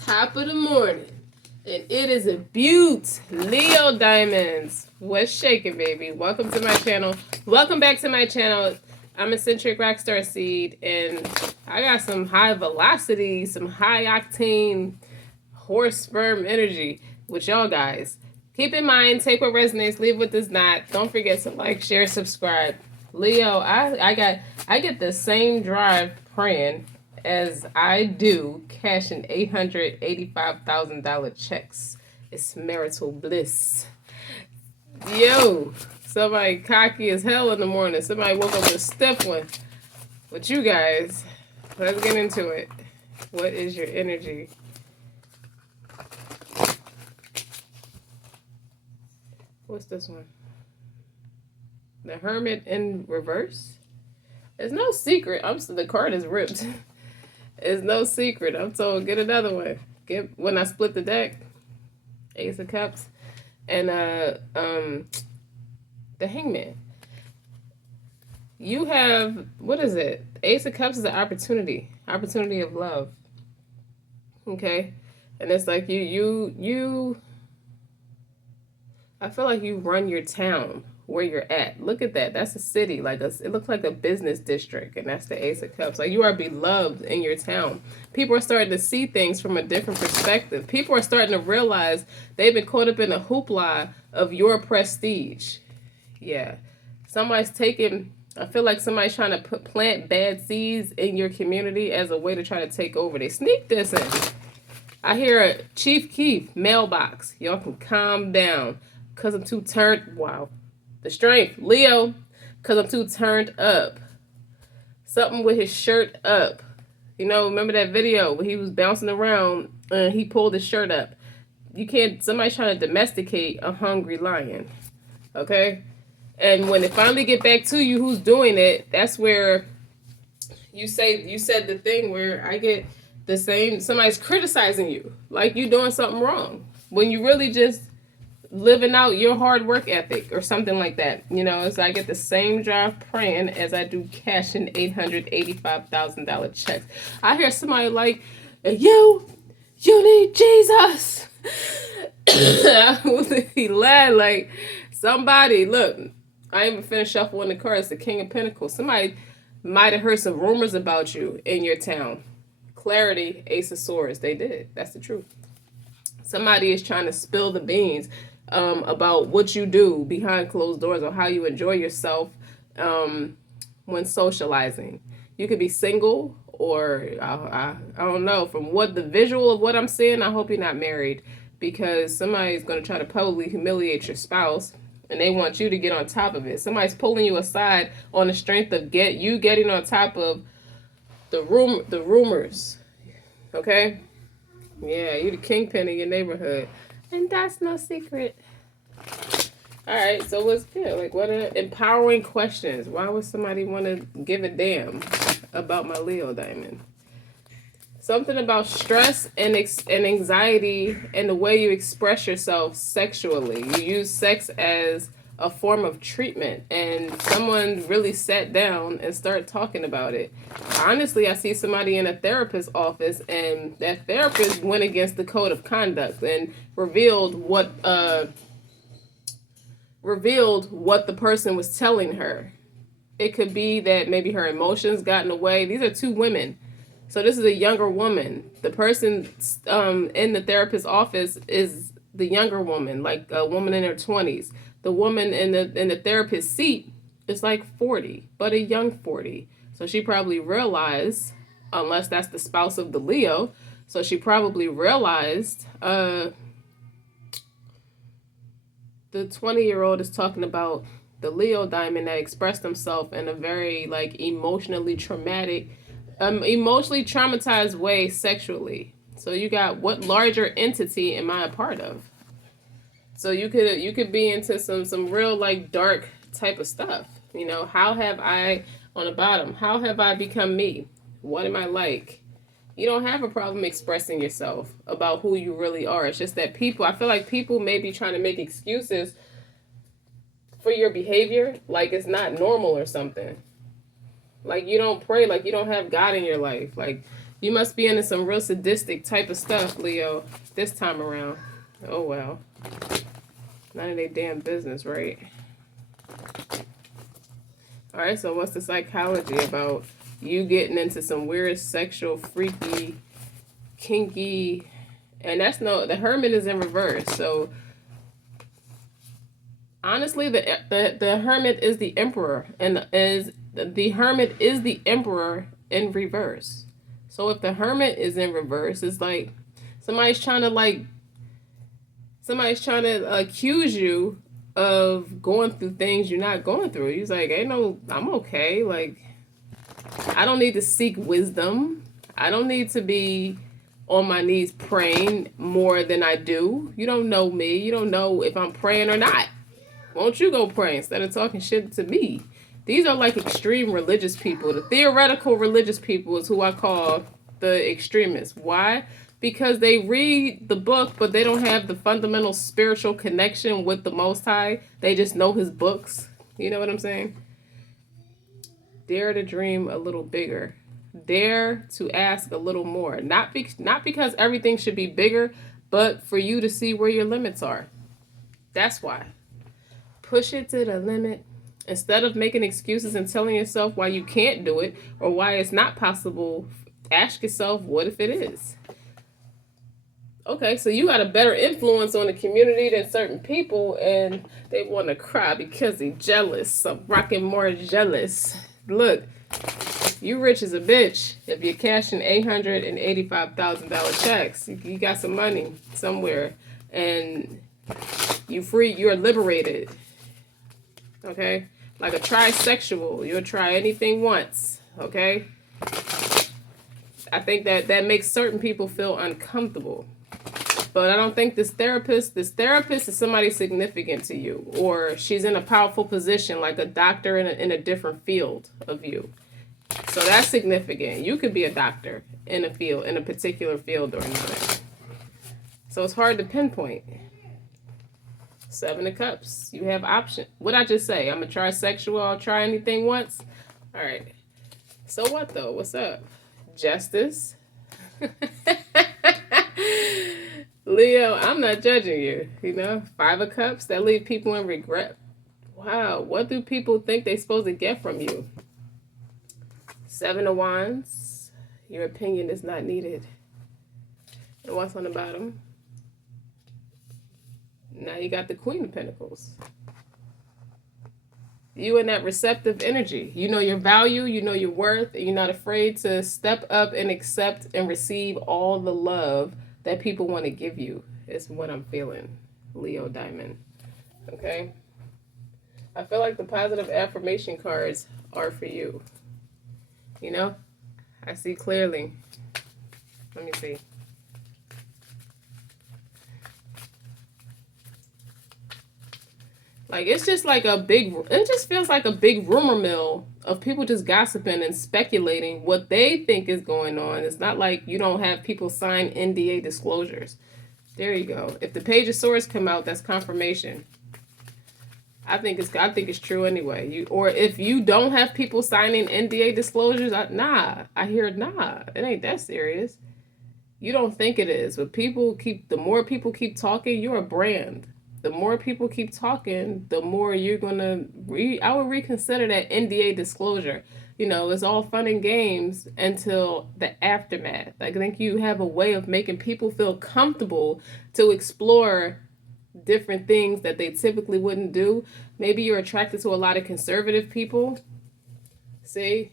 Top of the morning. And it is a beaut. Leo Diamonds. What's shaking, baby? Welcome to my channel. Welcome back to my channel. I'm Eccentric RockStar'Seed, and I got some high velocity, some high octane horse sperm energy with y'all guys. Keep in mind, take what resonates, leave what does not. Don't forget to like, share, subscribe. Leo, I get the same drive praying as I do cashing $885,000 checks. It's marital bliss. Yo, somebody cocky as hell in the morning. Somebody woke up with a stiff one. But you guys, let's get into it. What is your energy? What's this one? The Hermit in reverse? There's no secret. The card is ripped. It's no secret. I'm told get another one. When I split the deck, Ace of Cups, and the Hangman. You have, what is it? Ace of Cups is an opportunity of love. Okay, and it's like you. I feel like you run your town where you're at. Look at that. That's a city. It looks like a business district, and that's the Ace of Cups. Like, you are beloved in your town. People are starting to see things from a different perspective. People are starting to realize they've been caught up in the hoopla of your prestige. Yeah. I feel like somebody's trying to plant bad seeds in your community as a way to try to take over. They sneak this in. I hear a Chief Keef mailbox. Y'all can calm down. Because I'm too turned. Wow. The strength. Leo. Because I'm too turned up. Something with his shirt up. You know, remember that video where he was bouncing around and he pulled his shirt up. Somebody's trying to domesticate a hungry lion. Okay? And when it finally get back to you who's doing it, that's where you said the thing where I get the same, somebody's criticizing you. Like you doing something wrong. When you really just living out your hard work ethic or something like that. You know, so I get the same drive praying as I do cashing $885,000 checks. I hear somebody like, you need Jesus. He laughed like, somebody, look, I ain't even finished shuffling the cards. The King of Pentacles. Somebody might have heard some rumors about you in your town. Clarity, Ace of Swords. They did. That's the truth. Somebody is trying to spill the beans about what you do behind closed doors or how you enjoy yourself when socializing. You could be single or I don't know. From what the visual of what I'm seeing, I hope you're not married, because somebody's going to try to publicly humiliate your spouse and they want you to get on top of it. Somebody's pulling you aside on the strength of getting on top of the rumors. Okay? Yeah, you the kingpin in your neighborhood. And that's no secret. Alright, so what's good? Like, what are empowering questions? Why would somebody want to give a damn about my Leo diamond? Something about stress and anxiety and the way you express yourself sexually. You use sex as a form of treatment, and someone really sat down and started talking about it. Honestly, I see somebody in a therapist's office, and that therapist went against the code of conduct and revealed what the person was telling her. It could be that maybe her emotions got in the way. These are two women. So this is a younger woman. The person in the therapist's office is the younger woman, like a woman in her 20s. The woman in the therapist's seat is like 40, but a young 40. So she probably realized, unless that's the spouse of the Leo, so she probably realized the 20-year-old is talking about the Leo diamond that expressed himself in a very like emotionally traumatized way sexually. So you got, what larger entity am I a part of? So you could be into some real like dark type of stuff. You know, how have I, on the bottom, how have I become me? What am I like? You don't have a problem expressing yourself about who you really are. It's just that I feel like people may be trying to make excuses for your behavior, like it's not normal or something. Like you don't pray, like you don't have God in your life. Like You must be into some real sadistic type of stuff, Leo, this time around. Oh, well. None of their damn business, right? All right, so what's the psychology about you getting into some weird sexual, freaky, kinky, and that's the Hermit is in reverse. So honestly, the Hermit is the Emperor, and the Hermit is the Emperor in reverse. So if the Hermit is in reverse, it's like somebody's trying to accuse you of going through things you're not going through. He's like, hey, no, I'm okay. Like, I don't need to seek wisdom. I don't need to be on my knees praying more than I do. You don't know me. You don't know if I'm praying or not. Won't you go pray instead of talking shit to me? These are like extreme religious people. The theoretical religious people is who I call the extremists. Why? Because they read the book, but they don't have the fundamental spiritual connection with the Most High. They just know his books. You know what I'm saying? Dare to dream a little bigger. Dare to ask a little more. Not because everything should be bigger, but for you to see where your limits are. That's why. Push it to the limit. Instead of making excuses and telling yourself why you can't do it or why it's not possible, ask yourself, what if it is? Okay, so you got a better influence on the community than certain people, and they want to cry because they're jealous. Some rockin' more jealous. Look, you rich as a bitch if you're cashing $885,000 checks. You got some money somewhere, and you free. You're liberated. Okay, like a trisexual, you'll try anything once. Okay, I think that makes certain people feel uncomfortable. But I don't think this therapist is somebody significant to you, or she's in a powerful position like a doctor in a different field of you. So that's significant. You could be a doctor in a particular field or another. So it's hard to pinpoint. 7 of Cups. You have option. What'd I just say? I'm a trisexual. I'll try anything once. All right. So what though? What's up? Justice. Leo, I'm not judging you. 5 of Cups, that leave people in regret. Wow, what do people think they're supposed to get from you? 7 of Wands, your opinion is not needed. And what's on the bottom? Now you got the Queen of Pentacles. You in that receptive energy. You know your value, you know your worth, and you're not afraid to step up and accept and receive all the love that people want to give you. Is what I'm feeling, Leo Diamond. Okay? I feel like the positive affirmation cards are for you. I see clearly. Let me see. Like, it just feels like a big rumor mill of people just gossiping and speculating what they think is going on. It's not like you don't have people sign NDA disclosures. There you go. If the Page of Swords come out, that's confirmation. I think it's true anyway. Or if you don't have people signing NDA disclosures, I hear it ain't that serious. You don't think it is, but the more people keep talking, you're a brand. The more people keep talking, the more you're gonna I would reconsider that NDA disclosure. It's all fun and games until the aftermath. I think you have a way of making people feel comfortable to explore different things that they typically wouldn't do. Maybe you're attracted to a lot of conservative people. See?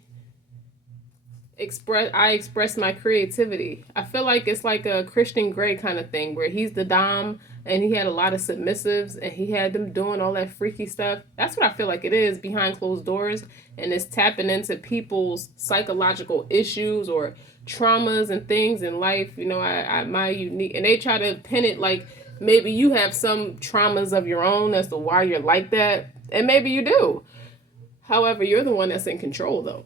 I express my creativity. I feel like it's like a Christian Grey kind of thing where he's the dom and he had a lot of submissives and he had them doing all that freaky stuff. That's what I feel like it is behind closed doors, and it's tapping into people's psychological issues or traumas and things in life. My unique, and they try to pin it like maybe you have some traumas of your own as to why you're like that, and maybe you do. However, you're the one that's in control though.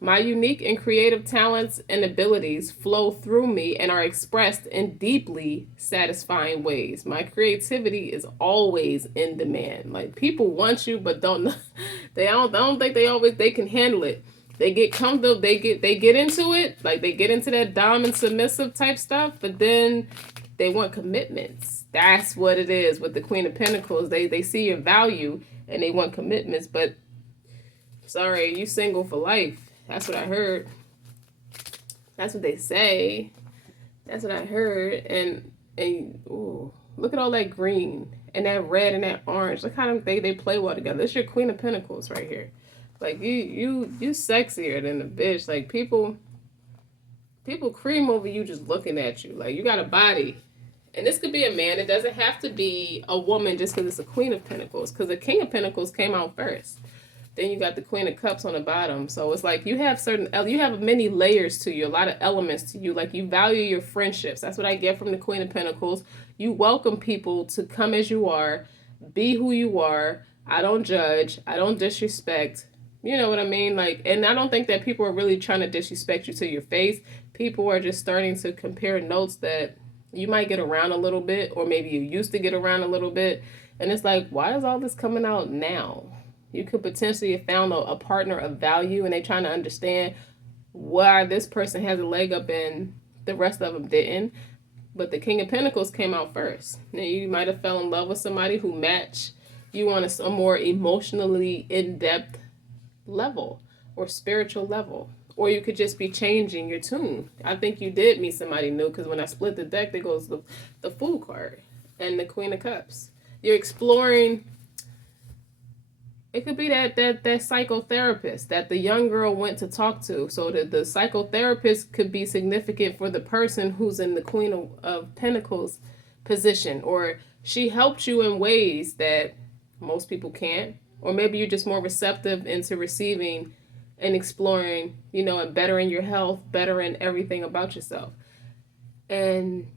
My unique and creative talents and abilities flow through me and are expressed in deeply satisfying ways. My creativity is always in demand. Like, people want you, but don't think they can handle it. They get comfortable, they get into it, like they get into that dominant submissive type stuff, but then they want commitments. That's what it is with the Queen of Pentacles. They see your value and they want commitments, but sorry, you single for life. That's what I heard. That's what they say. That's what I heard. And ooh, look at all that green and that red and that orange. Look how they play well together. This is your Queen of Pentacles right here. Like you sexier than the bitch. Like people cream over you just looking at you. Like you got a body. And this could be a man. It doesn't have to be a woman just because it's a Queen of Pentacles. Because the King of Pentacles came out first. Then you got the Queen of Cups on the bottom. So it's like you have many layers to you, a lot of elements to you. Like you value your friendships. That's what I get from the Queen of Pentacles. You welcome people to come as you are, be who you are. I don't judge. I don't disrespect. You know what I mean? Like, and I don't think that people are really trying to disrespect you to your face. People are just starting to compare notes that you might get around a little bit, or maybe you used to get around a little bit. And it's like, why is all this coming out now? You could potentially have found a partner of value and they're trying to understand why this person has a leg up and the rest of them didn't. But the King of Pentacles came out first. Now, you might have fell in love with somebody who matched you on a more emotionally in-depth level or spiritual level. Or you could just be changing your tune. I think you did meet somebody new because when I split the deck, there goes the Fool card and the Queen of Cups. You're exploring. It could be that psychotherapist that the young girl went to talk to. So the psychotherapist could be significant for the person who's in the Queen of Pentacles position. Or she helped you in ways that most people can't. Or maybe you're just more receptive into receiving and exploring, and bettering your health, bettering everything about yourself. And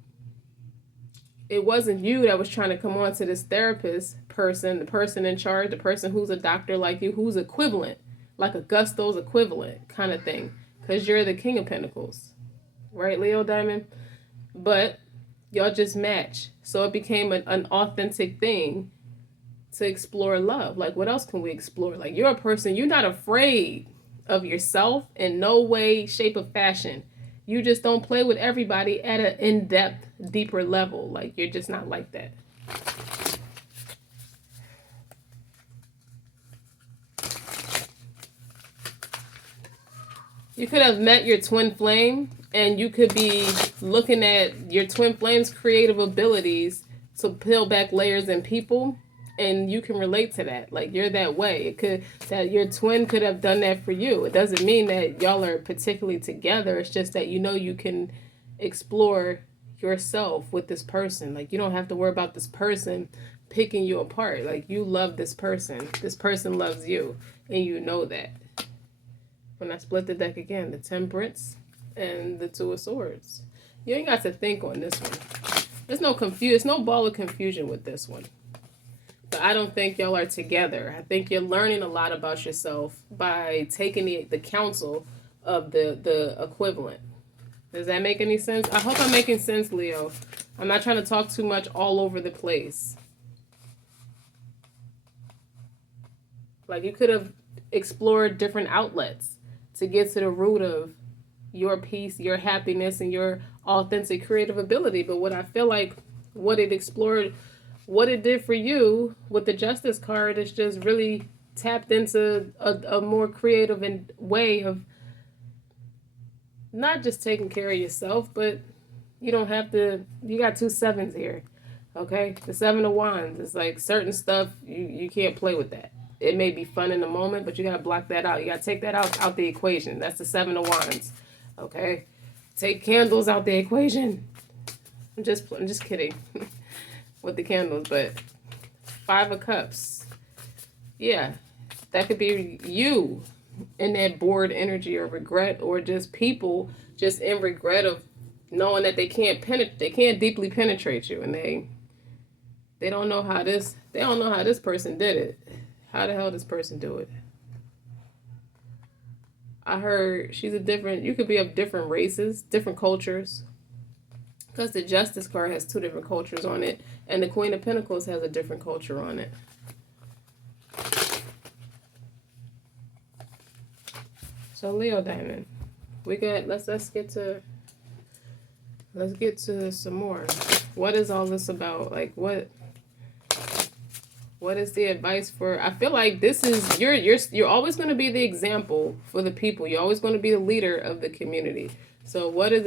it wasn't you that was trying to come on to this therapist person, the person in charge, the person who's a doctor like you, who's equivalent, like Augusto's equivalent kind of thing, because you're the King of Pentacles, right, Leo Diamond? But y'all just match. So it became an authentic thing to explore love. Like, what else can we explore? Like, you're a person, you're not afraid of yourself in no way, shape, or fashion. You just don't play with everybody at an in-depth, deeper level. Like, you're just not like that. You could have met your twin flame, and you could be looking at your twin flame's creative abilities to peel back layers in people, and you can relate to that. Like, you're that way. That your twin could have done that for you. It doesn't mean that y'all are particularly together. It's just that you can explore yourself with this person. Like, you don't have to worry about this person picking you apart. Like, you love this person. This person loves you, and you know that. When I split the deck again, the Temperance and the Two of Swords. You ain't got to think on this one. There's no ball of confusion with this one. But I don't think y'all are together. I think you're learning a lot about yourself by taking the counsel of the equivalent. Does that make any sense? I hope I'm making sense, Leo. I'm not trying to talk too much all over the place. Like, you could have explored different outlets to get to the root of your peace, your happiness, and your authentic creative ability. But what I feel like what it explored, what it did for you with the Justice card is just really tapped into a more creative way of not just taking care of yourself, but you don't have to, you got 2 sevens here, okay? The 7 of Wands is like certain stuff, you can't play with that. It may be fun in the moment, but you got to block that out. You got to take that out the equation. That's the 7 of Wands, okay? Take candles out the equation. I'm just kidding with the candles, but 5 of Cups. Yeah, that could be you in that bored energy or regret, or just people just in regret of knowing that they can't deeply penetrate you, and they don't know how this person did it. How the hell does this person do it? I heard you could be of different races, different cultures. Because the Justice card has 2 different cultures on it, and the Queen of Pentacles has a different culture on it. So Leo Diamond, we got let's get to some more. What is all this about? Like what is the advice for? I feel like this is you're always going to be the example for the people. You're always going to be the leader of the community. So what is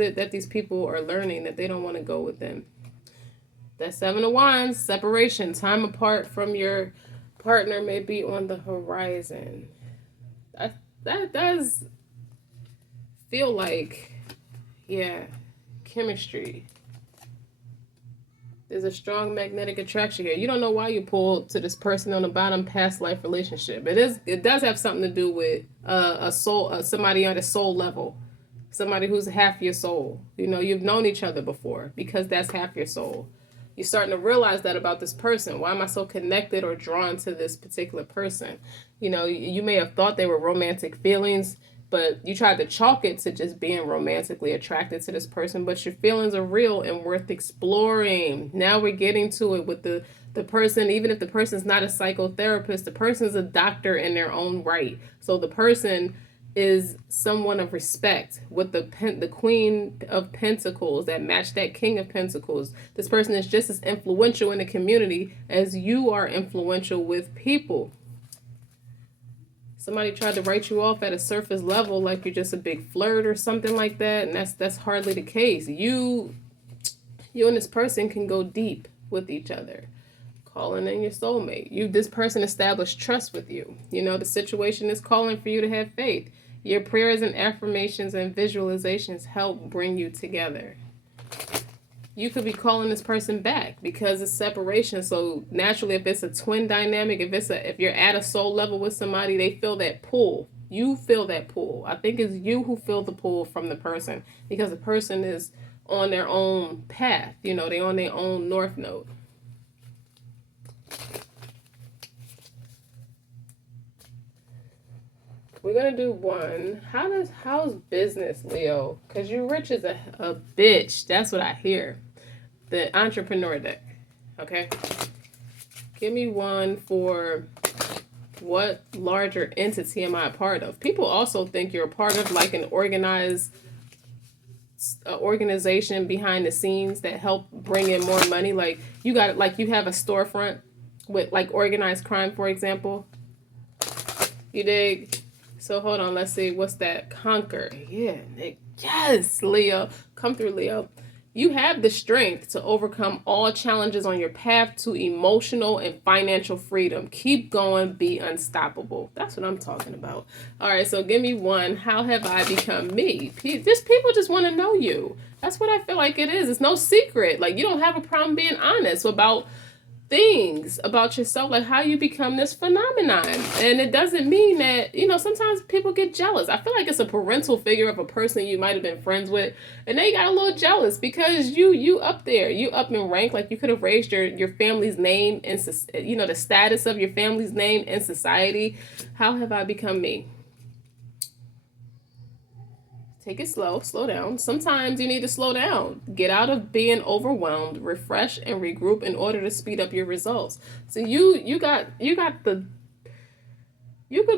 it that these people are learning that they don't want to go within? That Seven of Wands, separation, time apart from your partner may be on the horizon. That does feel like, yeah, chemistry. There's a strong magnetic attraction here. You don't know why you pulled to this person on the bottom, past life relationship. It does have something to do with a soul, somebody on a soul level, somebody who's half your soul. You know, you've known each other before because that's half your soul. You're starting to realize that about this person. Why am I so connected or drawn to this particular person? You know, you may have thought they were romantic feelings, but you tried to chalk it to just being romantically attracted to this person, but your feelings are real and worth exploring. Now we're getting to it with the person. Even if the person's not a psychotherapist, the person's a doctor in their own right. So the person is someone of respect with the Queen of Pentacles that match that King of Pentacles. This person is just as influential in the community as you are influential with people. Somebody tried to write you off at a surface level like you're just a big flirt or something like that, and that's hardly the case. You and this person can go deep with each other. Calling in your soulmate. This person established trust with you. You know, the situation is calling for you to have faith. Your prayers and affirmations and visualizations help bring you together. You could be calling this person back because it's separation. So naturally, if it's a twin dynamic, if you're at a soul level with somebody, they feel that pull. You feel that pull. I think it's you who feel the pull from the person because the person is on their own path. You know, they're on their own north node. We're gonna do one. How's business, Leo? Cause you rich as a bitch. That's what I hear. The entrepreneur deck. Okay. Give me one for what larger entity am I a part of? People also think you're a part of like an organized organization behind the scenes that help bring in more money. Like you have a storefront with like organized crime, for example. You dig? So hold on, let's see. What's that? Conquer. Yeah, Nick. Yes, Leo. Come through, Leo. You have the strength to overcome all challenges on your path to emotional and financial freedom. Keep going, be unstoppable. That's what I'm talking about. All right, so give me one. How have I become me? People just want to know you. That's what I feel like it is. It's no secret. Like you don't have a problem being honest about things about yourself, like how you become this phenomenon. And it doesn't mean that, you know, sometimes people get jealous. I feel like it's a parental figure of a person you might have been friends with, and they got a little jealous because you up there, you up in rank, like you could have raised your family's name and, you know, the status of your family's name in society. How have I become me? Take it slow down. Sometimes you need to slow down. Get out of being overwhelmed, refresh and regroup in order to speed up your results. So you could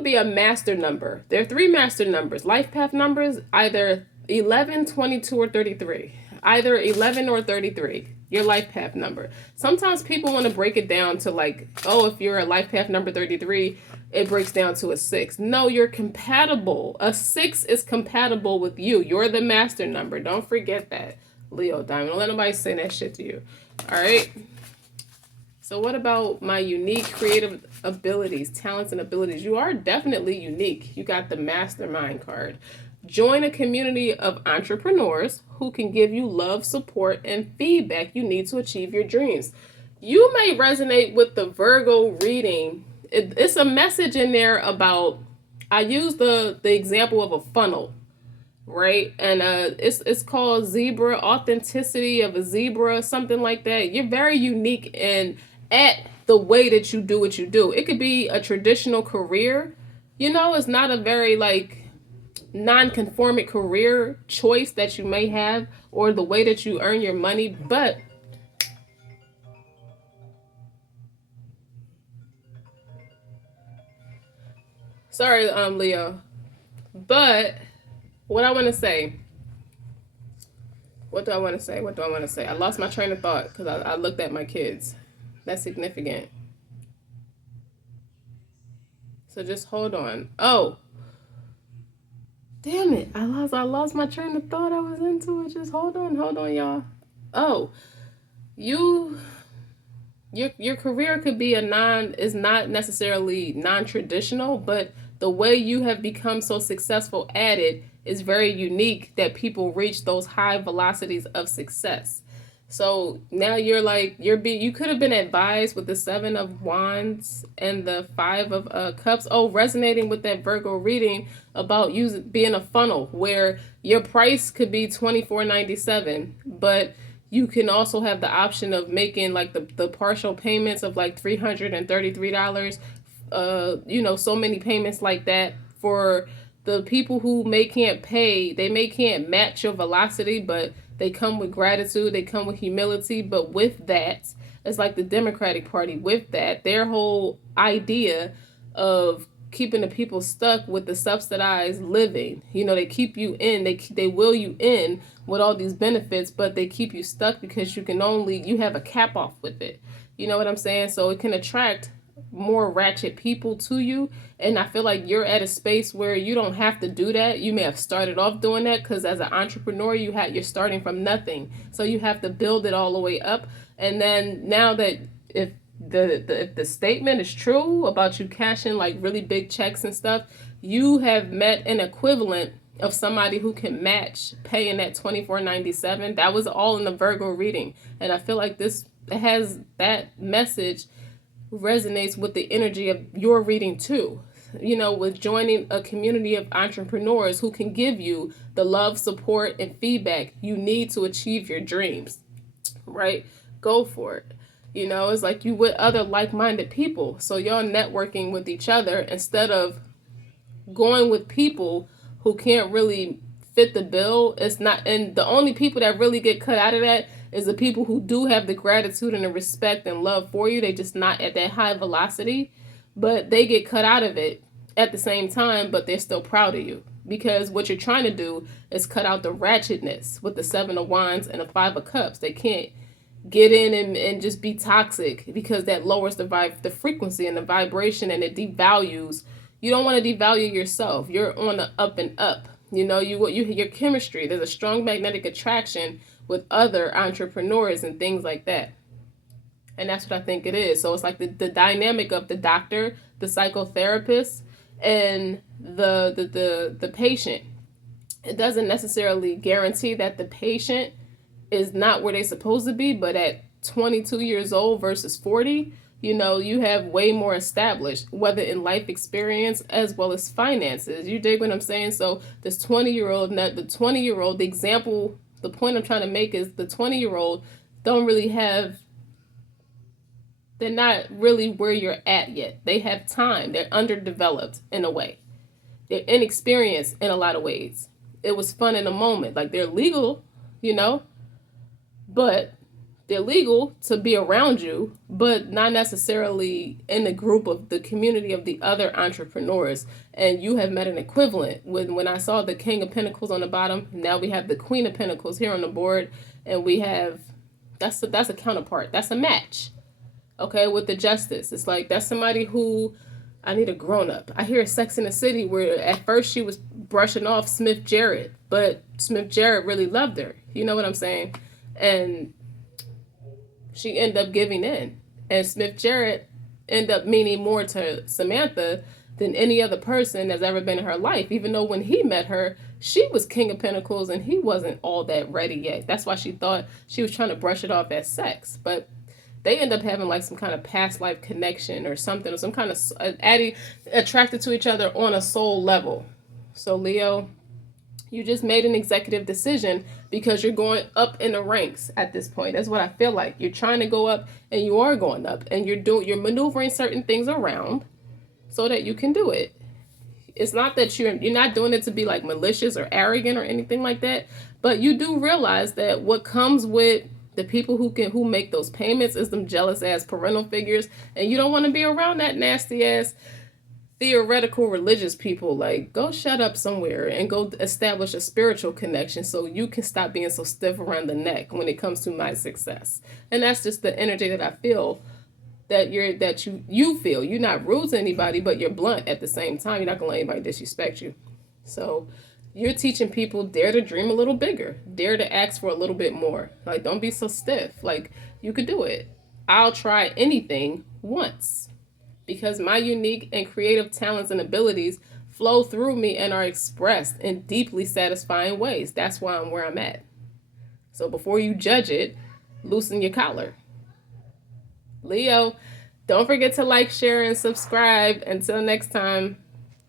be a master number. There are 3 master numbers, life path numbers, either 11, 22, or 33. Either 11 or 33. Your life path number. Sometimes people want to break it down to like, oh, if you're a life path number 33, it breaks down to a 6. No, you're compatible. A 6 is compatible with you. You're the master number. Don't forget that, Leo Diamond. Don't let nobody say that shit to you. All right? So what about my unique creative abilities, talents, and abilities? You are definitely unique. You got the mastermind card. Join a community of entrepreneurs who can give you love, support, and feedback you need to achieve your dreams. You may resonate with the Virgo reading. It's a message in there about, I use the example of a funnel, right? And it's called Zebra, authenticity of a zebra, something like that. You're very unique in at the way that you do what you do. It could be a traditional career, you know, it's not a very like non-conforming career choice that you may have or the way that you earn your money, but sorry, Leo, But what I want to say, what do I want to say? What do I want to say? I lost my train of thought because I looked at my kids. That's significant. So just hold on. Oh, damn it! I lost my train of thought. I was into it. Just hold on, y'all. Oh, you your career could be a non is not necessarily non-traditional, but the way you have become so successful at it is very unique that people reach those high velocities of success. So now you're like you could have been advised with the 7 of Wands and the 5 of Cups. Oh, resonating with that Virgo reading about you being a funnel where your price could be 24.97, but you can also have the option of making like the partial payments of like $333. So many payments like that for the people who can't pay. They can't match your velocity, but they come with gratitude, they come with humility. But with that, it's like the Democratic Party. With that, their whole idea of keeping the people stuck with the subsidized living. They keep you in, they will you in with all these benefits, but they keep you stuck because you have a cap off with it. You know what I'm saying? So it can attract more ratchet people to you, and I feel like you're at a space where you don't have to do that. You may have started off doing that because as an entrepreneur you're starting from nothing, so you have to build it all the way up. And then now that if the statement is true about you cashing like really big checks and stuff, you have met an equivalent of somebody who can match paying that 24.97. That was all in the Virgo reading, and I feel like this has that message resonates with the energy of your reading too. With joining a community of entrepreneurs who can give you the love, support, and feedback you need to achieve your dreams, right? Go for it. It's like you with other like-minded people. So y'all networking with each other instead of going with people who can't really fit the bill. It's not, and the only people that really get cut out of that is the people who do have the gratitude and the respect and love for you. They just not at that high velocity, but they get cut out of it at the same time, but they're still proud of you because what you're trying to do is cut out the ratchetness with the 7 of Wands and the 5 of Cups. They can't get in and just be toxic because that lowers the frequency and the vibration, and it devalues. You don't want to devalue yourself. You're on the up and up. Your chemistry. There's a strong magnetic attraction with other entrepreneurs and things like that. And that's what I think it is. So it's like the dynamic of the doctor, the psychotherapist, and the patient. It doesn't necessarily guarantee that the patient is not where they're supposed to be, but at 22 years old versus 40, you have way more established, whether in life experience as well as finances. You dig what I'm saying? So this 20-year-old, the example, the point I'm trying to make is the 20-year-old don't really have, they're not really where you're at yet. They have time. They're underdeveloped in a way. They're inexperienced in a lot of ways. It was fun in a moment. Like they're legal, but they're legal to be around you, but not necessarily in the group of the community of the other entrepreneurs. And you have met an equivalent. When I saw the King of Pentacles on the bottom, now we have the Queen of Pentacles here on the board, and we have that's a counterpart. That's a match. Okay, with the Justice. It's like that's somebody who I need a grown up. I hear Sex in the City where at first she was brushing off Smith Jarrett, but Smith Jarrett really loved her. You know what I'm saying? And she ended up giving in. And Smith Jarrett ended up meaning more to Samantha than any other person that's ever been in her life. Even though when he met her, she was King of Pentacles and he wasn't all that ready yet. That's why she thought she was trying to brush it off as sex. But they end up having like some kind of past life connection or something, or some kind of attracted to each other on a soul level. So Leo, you just made an executive decision because you're going up in the ranks at this point. That's what I feel like. You're trying to go up, and you are going up, and you're maneuvering certain things around so that you can do it. It's not that you're not doing it to be like malicious or arrogant or anything like that, but you do realize that what comes with the people who make those payments is them jealous ass parental figures, and you don't want to be around that nasty ass theoretical religious people, like, go shut up somewhere and go establish a spiritual connection so you can stop being so stiff around the neck when it comes to my success. And that's just the energy that I feel that you feel. You're not rude to anybody, but you're blunt at the same time. You're not gonna let anybody disrespect you. So you're teaching people, dare to dream a little bigger, dare to ask for a little bit more. Like, don't be so stiff. Like, you could do it. I'll try anything once, because my unique and creative talents and abilities flow through me and are expressed in deeply satisfying ways. That's why I'm where I'm at. So before you judge it, loosen your collar. Leo, don't forget to like, share, and subscribe. Until next time.